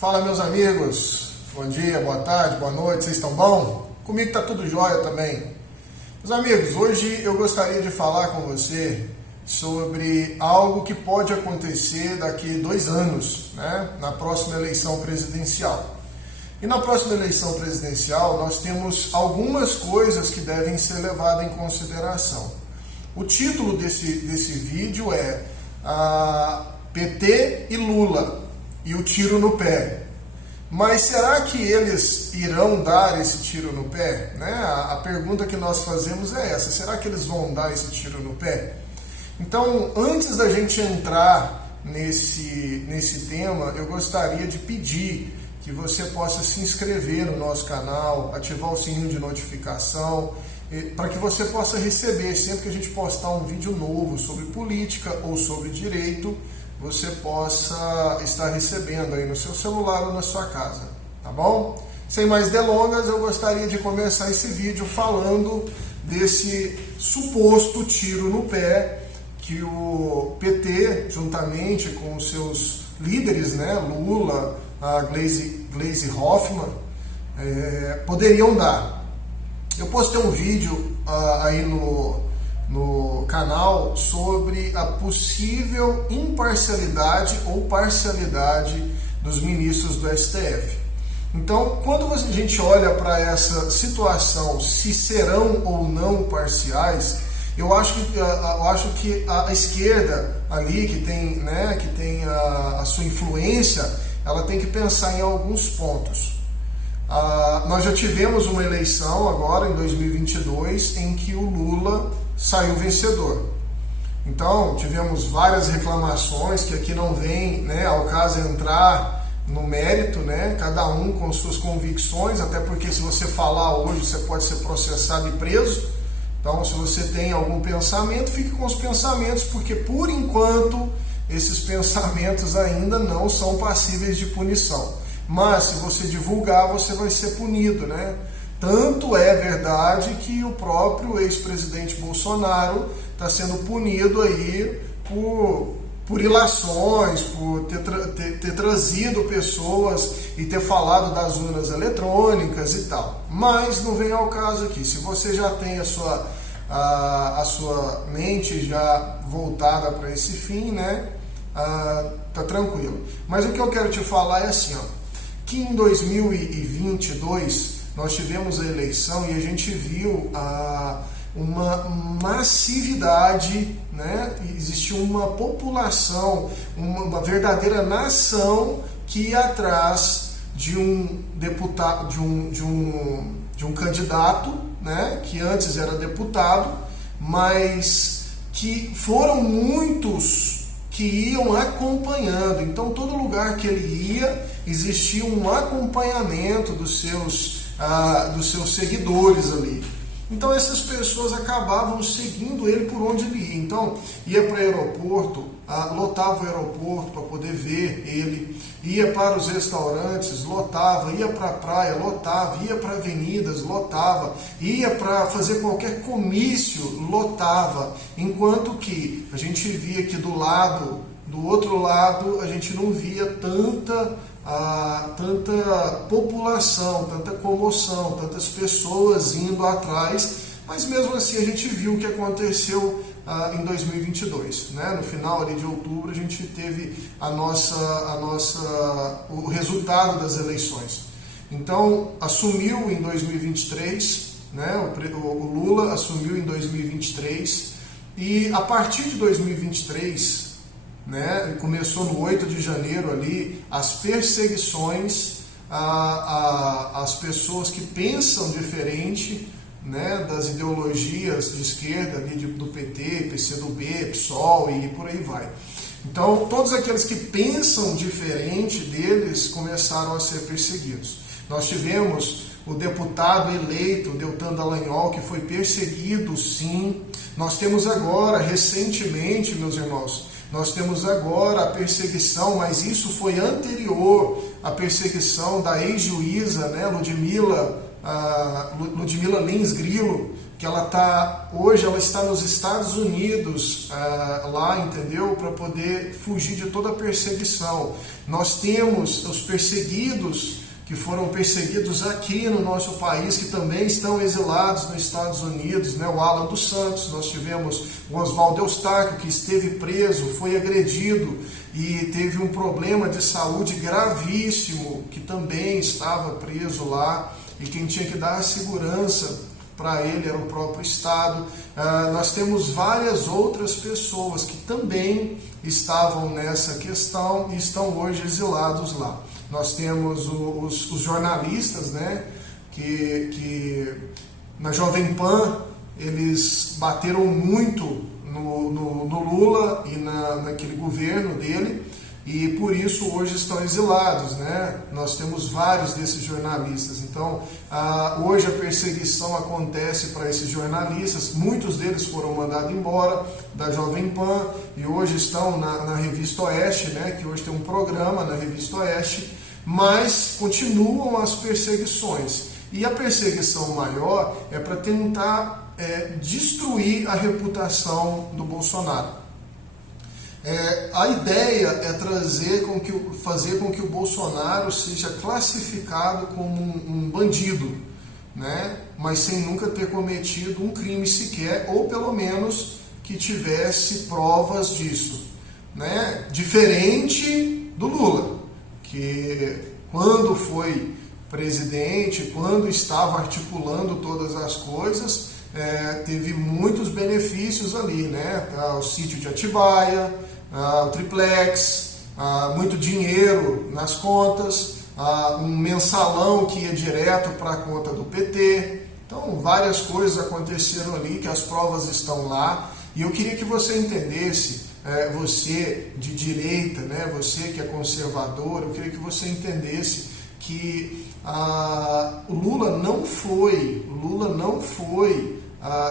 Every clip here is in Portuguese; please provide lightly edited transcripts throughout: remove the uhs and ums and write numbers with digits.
Fala, meus amigos, bom dia, boa tarde, boa noite, vocês estão bom? Comigo tá tudo jóia também. Meus amigos, hoje eu gostaria de falar com você sobre algo que pode acontecer daqui a 2 anos, né? Na próxima eleição presidencial. E na próxima eleição presidencial nós temos algumas coisas que devem ser levadas em consideração. O título desse vídeo é PT e Lula e o tiro no pé. Mas será que eles irão dar esse tiro no pé? Né? A pergunta que nós fazemos é essa: será que eles vão dar esse tiro no pé? Então, antes da gente entrar nesse tema, eu gostaria de pedir que você possa se inscrever no nosso canal, ativar o sininho de notificação, para que você possa receber, sempre que a gente postar um vídeo novo sobre política ou sobre direito, você possa estar recebendo aí no seu celular ou na sua casa, tá bom? Sem mais delongas, eu gostaria de começar esse vídeo falando desse suposto tiro no pé que o PT, juntamente com os seus líderes, né, Lula, a Gleisi Hoffmann, poderiam dar. Eu postei um vídeo aí no canal sobre a possível imparcialidade ou parcialidade dos ministros do STF. Então, quando a gente olha para essa situação, se serão ou não parciais, eu acho que a esquerda ali, que tem a sua influência, ela tem que pensar em alguns pontos. Nós já tivemos uma eleição agora, em 2022, em que o Lula saiu vencedor. Então, tivemos várias reclamações, que aqui não vem, né, ao caso entrar no mérito, né, cada um com suas convicções, até porque se você falar hoje, você pode ser processado e preso. Então, se você tem algum pensamento, fique com os pensamentos, porque por enquanto esses pensamentos ainda não são passíveis de punição. Mas se você divulgar, você vai ser punido, né? Tanto é verdade que o próprio ex-presidente Bolsonaro está sendo punido aí por ilações, por ter trazido pessoas e ter falado das urnas eletrônicas e tal. Mas não vem ao caso aqui. Se você já tem a sua mente já voltada para esse fim, né? Tá tranquilo. Mas o que eu quero te falar é assim, ó, que em 2022 nós tivemos a eleição e a gente viu uma massividade, né? Existiu uma população, uma verdadeira nação que ia atrás de um deputado, de um candidato, né? Que antes era deputado, mas que foram muitos que iam acompanhando. Então, todo lugar que ele ia, existia um acompanhamento dos seus seguidores ali. Então, essas pessoas acabavam seguindo ele por onde ele ia. Então, ia para o aeroporto, lotava o aeroporto para poder ver ele, ia para os restaurantes, lotava, ia para a praia, lotava, ia para avenidas, lotava, ia para fazer qualquer comício, lotava. Enquanto que a gente via que do outro lado, a gente não via tanta população, tanta comoção, tantas pessoas indo atrás, mas mesmo assim a gente viu o que aconteceu em 2022, né? No final ali de outubro a gente teve o resultado das eleições. Então assumiu em 2023, né? O Lula assumiu em 2023 e a partir de 2023, né, começou no 8 de janeiro ali, as perseguições às pessoas que pensam diferente, né, das ideologias de esquerda, ali, do PT, PCdoB, PSOL e por aí vai. Então, todos aqueles que pensam diferente deles começaram a ser perseguidos. Nós tivemos o deputado eleito, Deltan Dallagnol, que foi perseguido, sim. Nós temos agora, recentemente, meus irmãos, nós temos agora a perseguição, mas isso foi anterior à perseguição da ex-juíza, né, Ludmila a Ludmila Lins Grilo, que hoje ela está nos Estados Unidos, lá, entendeu? Para poder fugir de toda a perseguição. Nós temos os perseguidos, que foram perseguidos aqui no nosso país, que também estão exilados nos Estados Unidos, né? O Alan dos Santos, nós tivemos o Oswaldo Eustáquio, que esteve preso, foi agredido e teve um problema de saúde gravíssimo, que também estava preso lá, e quem tinha que dar a segurança para ele era o próprio Estado. Nós temos várias outras pessoas que também estavam nessa questão e estão hoje exilados lá. Nós temos os jornalistas, né, que na Jovem Pan eles bateram muito no Lula e naquele governo dele, e por isso hoje estão exilados, né? Nós temos vários desses jornalistas. Então, hoje a perseguição acontece para esses jornalistas. Muitos deles foram mandados embora da Jovem Pan e hoje estão na Revista Oeste, né? Que hoje tem um programa na Revista Oeste, mas continuam as perseguições. E a perseguição maior é para tentar destruir a reputação do Bolsonaro. A ideia é fazer com que o Bolsonaro seja classificado como um bandido, né? Mas sem nunca ter cometido um crime sequer, ou pelo menos que tivesse provas disso, né? Diferente do Lula, que quando foi presidente, quando estava articulando todas as coisas, teve muitos benefícios ali, né? O sítio de Atibaia, o triplex, muito dinheiro nas contas, um mensalão que ia direto para a conta do PT. Então, várias coisas aconteceram ali, que as provas estão lá. E eu queria que você entendesse, você de direita, né, você que é conservador, eu queria que você entendesse que o Lula não foi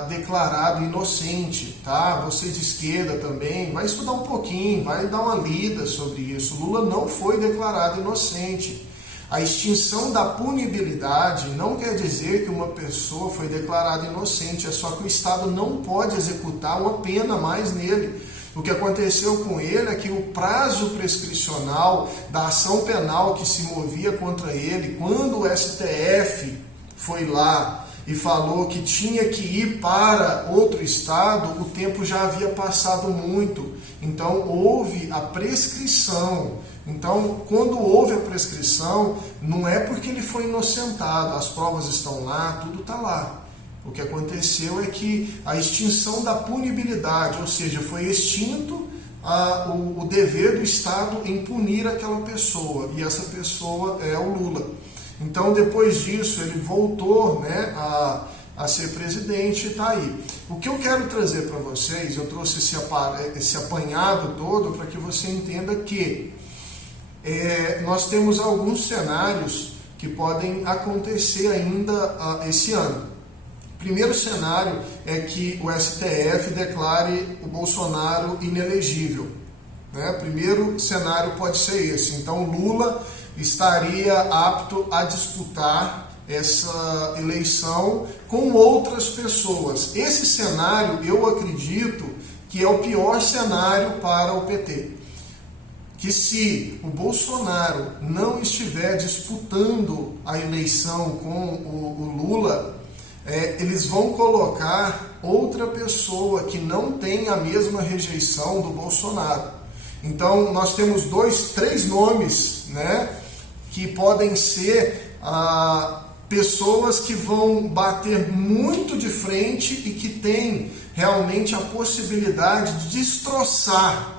declarado inocente, tá? Você de esquerda também, vai estudar um pouquinho, vai dar uma lida sobre isso. Lula não foi declarado inocente. A extinção da punibilidade não quer dizer que uma pessoa foi declarada inocente, é só que o Estado não pode executar uma pena mais nele. O que aconteceu com ele é que o prazo prescricional da ação penal que se movia contra ele, quando o STF foi lá e falou que tinha que ir para outro estado, o tempo já havia passado muito. Então, houve a prescrição. Então, quando houve a prescrição, não é porque ele foi inocentado, as provas estão lá, tudo está lá. O que aconteceu é que a extinção da punibilidade, ou seja, foi extinto o dever do Estado em punir aquela pessoa, e essa pessoa é o Lula. Então, depois disso, ele voltou, né, a ser presidente e está aí. O que eu quero trazer para vocês, eu trouxe esse apanhado todo para que você entenda que nós temos alguns cenários que podem acontecer ainda esse ano. O primeiro cenário é que o STF declare o Bolsonaro inelegível, né? O primeiro cenário pode ser esse. Então, Lula estaria apto a disputar essa eleição com outras pessoas. Esse cenário, eu acredito que é o pior cenário para o PT. Que se o Bolsonaro não estiver disputando a eleição com o Lula, eles vão colocar outra pessoa que não tem a mesma rejeição do Bolsonaro. Então, nós temos 3 nomes, né, que podem ser pessoas que vão bater muito de frente e que têm realmente a possibilidade de destroçar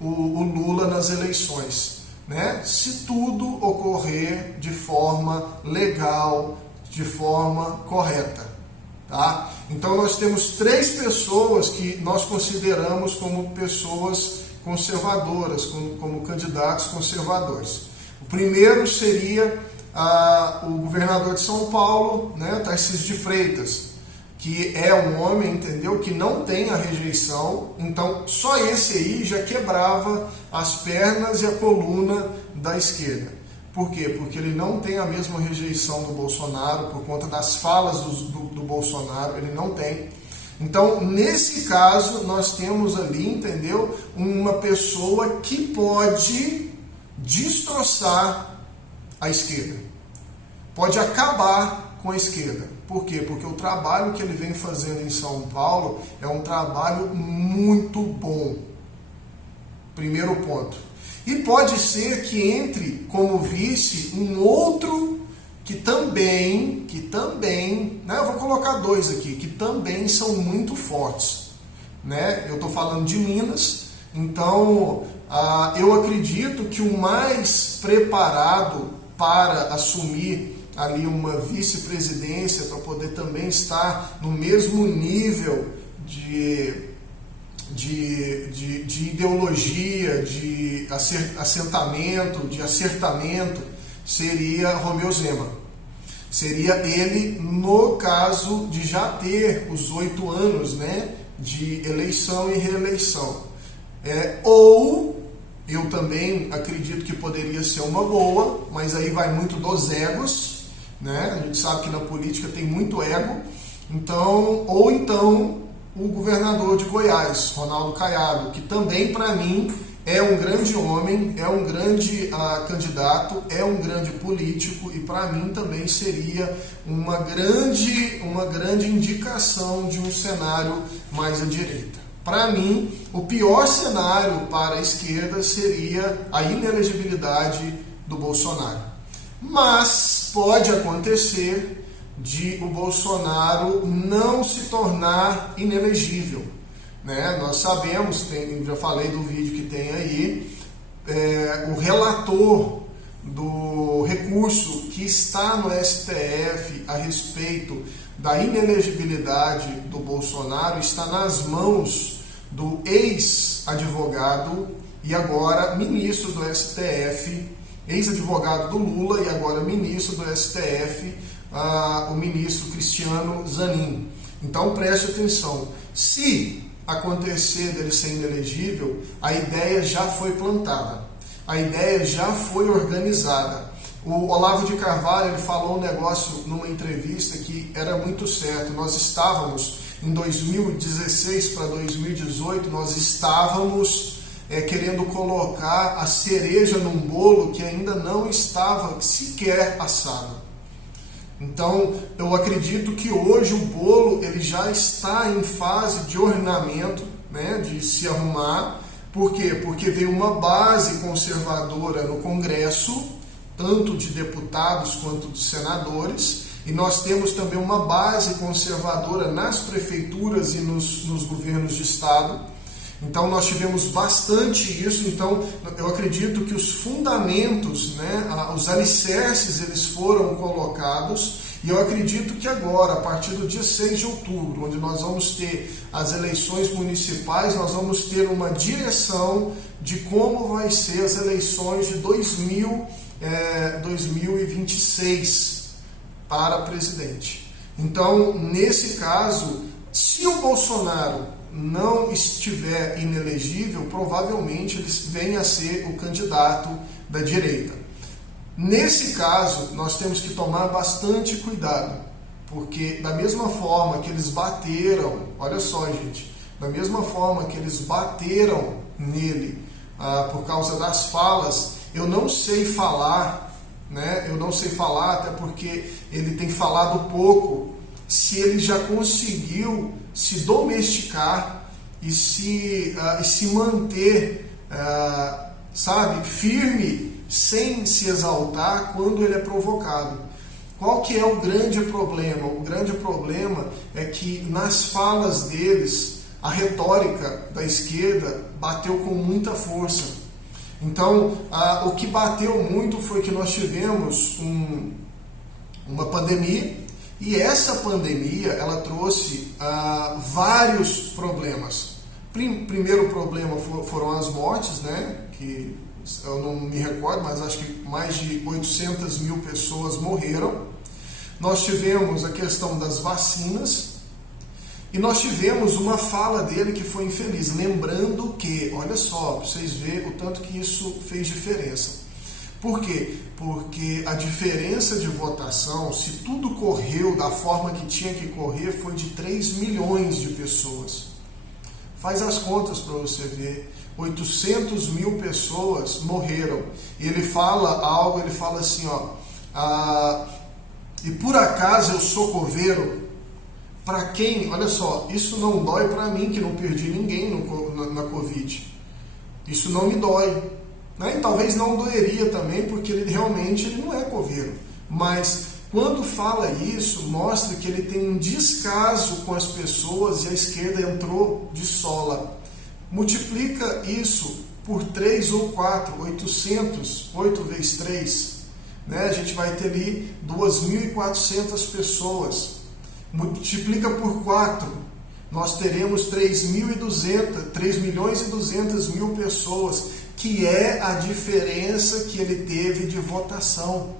o Lula nas eleições, né? Se tudo ocorrer de forma legal, de forma correta, tá? Então nós temos 3 pessoas que nós consideramos como pessoas conservadoras, como candidatos conservadores. O primeiro seria o governador de São Paulo, né, Tarcísio de Freitas, que é um homem, entendeu, que não tem a rejeição. Então só esse aí já quebrava as pernas e a coluna da esquerda. Por quê? Porque ele não tem a mesma rejeição do Bolsonaro, por conta das falas do Bolsonaro, ele não tem. Então, nesse caso, nós temos ali, entendeu? Uma pessoa que pode destroçar a esquerda. Pode acabar com a esquerda. Por quê? Porque o trabalho que ele vem fazendo em São Paulo é um trabalho muito bom. Primeiro ponto. E pode ser que entre como vice um outro que também, né, eu vou colocar dois aqui, que também são muito fortes, né? Eu estou falando de Minas, então eu acredito que o mais preparado para assumir ali uma vice-presidência, para poder também estar no mesmo nível de ideologia, de assentamento, de acertamento, seria Romeu Zema. Seria ele no caso de já ter os 8 anos, né, de eleição e reeleição. Ou eu também acredito que poderia ser uma boa, mas aí vai muito dos egos, né? A gente sabe que na política tem muito ego. Então, ou então o governador de Goiás, Ronaldo Caiado, que também para mim é um grande homem, é um grande candidato, é um grande político e para mim também seria uma grande indicação de um cenário mais à direita. Para mim, o pior cenário para a esquerda seria a inelegibilidade do Bolsonaro. Mas pode acontecer de o Bolsonaro não se tornar inelegível. Né? Nós sabemos, já falei do vídeo que tem aí, o relator do recurso que está no STF a respeito da inelegibilidade do Bolsonaro está nas mãos do ex-advogado e agora ministro do STF, ex-advogado do Lula e agora ministro do STF, o ministro Cristiano Zanin. Então preste atenção, se acontecer dele ser inelegível, a ideia já foi plantada, a ideia já foi organizada. O Olavo de Carvalho ele falou um negócio numa entrevista que era muito certo. Nós estávamos em 2016 para 2018, nós estávamos querendo colocar a cereja num bolo que ainda não estava sequer assado. Então, eu acredito que hoje o bolo ele já está em fase de ornamento, né, de se arrumar. Por quê? Porque veio uma base conservadora no Congresso, tanto de deputados quanto de senadores, e nós temos também uma base conservadora nas prefeituras e nos governos de estado. Então nós tivemos bastante isso, então eu acredito que os fundamentos, né, os alicerces eles foram colocados e eu acredito que agora, a partir do dia 6 de outubro, onde nós vamos ter as eleições municipais, nós vamos ter uma direção de como vai ser as eleições de 2026 para presidente. Então, nesse caso, se o Bolsonaro não estiver inelegível, provavelmente ele venha a ser o candidato da direita. Nesse caso, nós temos que tomar bastante cuidado, porque da mesma forma que eles bateram, olha só gente, da mesma forma que eles bateram nele por causa das falas, eu não sei falar, né? Eu não sei falar, até porque ele tem falado pouco, se ele já conseguiu se domesticar e se manter, sabe, firme, sem se exaltar quando ele é provocado. Qual que é o grande problema? O grande problema é que nas falas deles, a retórica da esquerda bateu com muita força. Então, o que bateu muito foi que nós tivemos uma pandemia, e essa pandemia ela trouxe vários problemas. Primeiro problema foram as mortes, né? Que eu não me recordo, mas acho que mais de 800 mil pessoas morreram. Nós tivemos a questão das vacinas e nós tivemos uma fala dele que foi infeliz. Lembrando que, olha só, para vocês verem o tanto que isso fez diferença. Por quê? Porque a diferença de votação, se tudo correu da forma que tinha que correr, foi de 3 milhões de pessoas. Faz as contas para você ver. 800 mil pessoas morreram. E ele fala algo, ele fala assim, e por acaso eu sou coveiro? Para quem? Olha só, isso não dói para mim, que não perdi ninguém na Covid. Isso não me dói. Né? E talvez não doeria também, porque ele realmente não é coveiro. Mas quando fala isso, mostra que ele tem um descaso com as pessoas e a esquerda entrou de sola. Multiplica isso por 3 ou 4, 800, 8 vezes 3. Né? A gente vai ter ali 2.400 pessoas. Multiplica por 4, nós teremos 3 milhões e 200 mil pessoas, que é a diferença que ele teve de votação.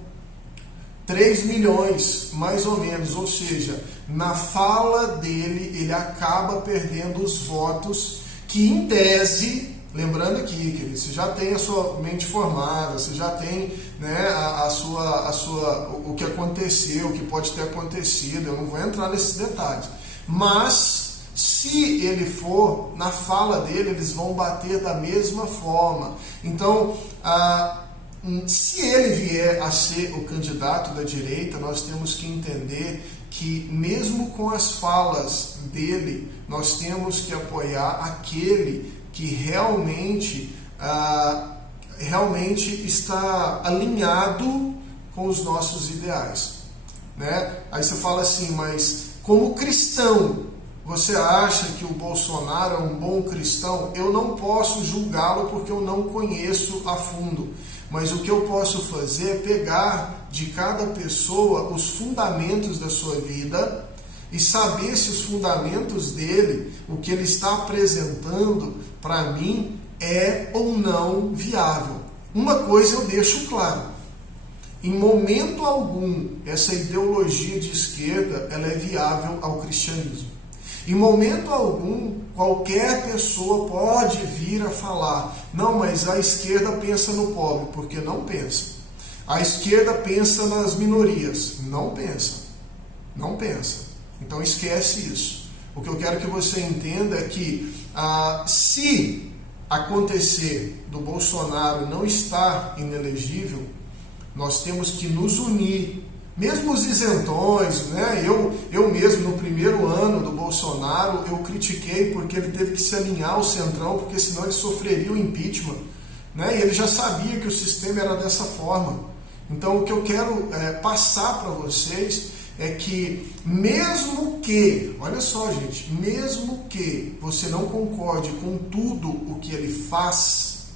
3 milhões, mais ou menos, ou seja, na fala dele, ele acaba perdendo os votos que, em tese, lembrando aqui, que você já tem a sua mente formada, você já tem, né, o que aconteceu, o que pode ter acontecido, eu não vou entrar nesses detalhes. Mas, se ele for, na fala dele, eles vão bater da mesma forma. Então, se ele vier a ser o candidato da direita, nós temos que entender que, mesmo com as falas dele, nós temos que apoiar aquele que realmente está alinhado com os nossos ideais. Né? Aí você fala assim, mas como cristão, você acha que o Bolsonaro é um bom cristão? Eu não posso julgá-lo porque eu não conheço a fundo. Mas o que eu posso fazer é pegar de cada pessoa os fundamentos da sua vida e saber se os fundamentos dele, o que ele está apresentando para mim, é ou não viável. Uma coisa eu deixo claro: em momento algum essa ideologia de esquerda ela é viável ao cristianismo. Em momento algum, qualquer pessoa pode vir a falar, não, mas a esquerda pensa no pobre, porque não pensa. A esquerda pensa nas minorias, não pensa. Não pensa. Então esquece isso. O que eu quero que você entenda é que se acontecer do Bolsonaro não estar inelegível, nós temos que nos unir. Mesmo os isentões, né? Eu mesmo, no primeiro ano do Bolsonaro, eu critiquei porque ele teve que se alinhar ao Centrão, porque senão ele sofreria o impeachment. Né? E ele já sabia que o sistema era dessa forma. Então, o que eu quero passar para vocês é que, mesmo que, olha só, gente, mesmo que você não concorde com tudo o que ele faz,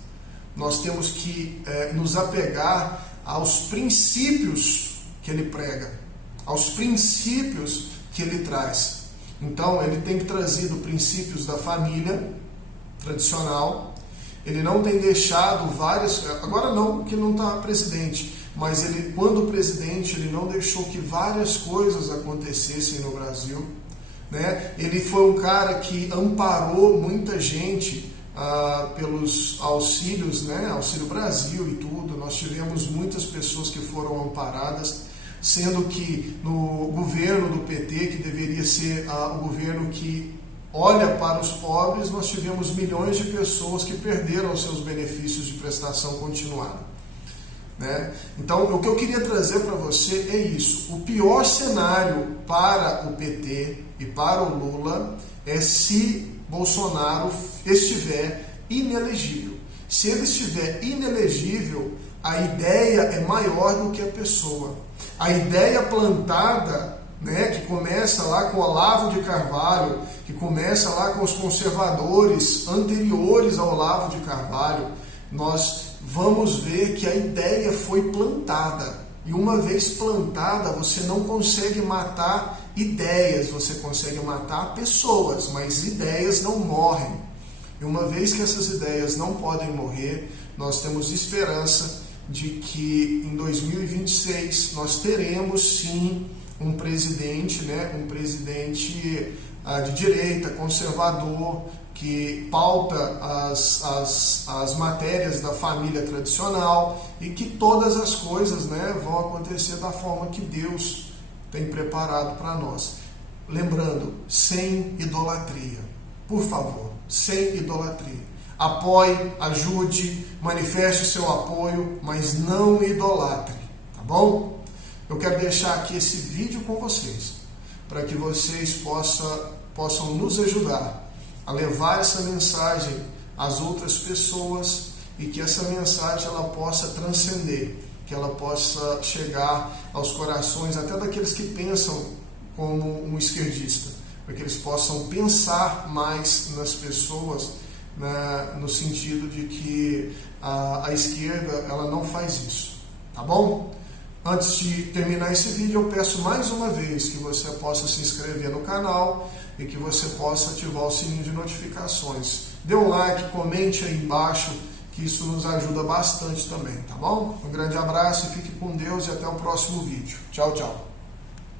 nós temos que nos apegar aos princípios que ele prega, aos princípios que ele traz. Então, ele tem trazido princípios da família tradicional, ele não tem deixado várias, agora não, que não está presidente, mas ele, quando presidente, ele não deixou que várias coisas acontecessem no Brasil. Né? Ele foi um cara que amparou muita gente pelos auxílios, né? Auxílio Brasil e tudo. Nós tivemos muitas pessoas que foram amparadas, sendo que no governo do PT, que deveria ser o governo que olha para os pobres, nós tivemos milhões de pessoas que perderam seus benefícios de prestação continuada. Né? Então, o que eu queria trazer para você é isso. O pior cenário para o PT e para o Lula é se Bolsonaro estiver inelegível. Se ele estiver inelegível, a ideia é maior do que a pessoa. A ideia plantada, né, que começa lá com Olavo de Carvalho, que começa lá com os conservadores anteriores ao Olavo de Carvalho, nós vamos ver que a ideia foi plantada. E uma vez plantada, você não consegue matar ideias, você consegue matar pessoas, mas ideias não morrem. E uma vez que essas ideias não podem morrer, nós temos esperança de que em 2026 nós teremos sim um presidente, né, um presidente de direita, conservador, que pauta as matérias da família tradicional e que todas as coisas, né, vão acontecer da forma que Deus tem preparado para nós. Lembrando, sem idolatria. Por favor, sem idolatria. Apoie, ajude, manifeste o seu apoio, mas não idolatre, tá bom? Eu quero deixar aqui esse vídeo com vocês, para que vocês possam nos ajudar a levar essa mensagem às outras pessoas e que essa mensagem ela possa transcender, que ela possa chegar aos corações até daqueles que pensam como um esquerdista, para que eles possam pensar mais nas pessoas, né, no sentido de que a esquerda ela não faz isso, tá bom? Antes de terminar esse vídeo, eu peço mais uma vez que você possa se inscrever no canal e que você possa ativar o sininho de notificações. Dê um like, comente aí embaixo, que isso nos ajuda bastante também, tá bom? Um grande abraço, fique com Deus e até o próximo vídeo. Tchau, tchau.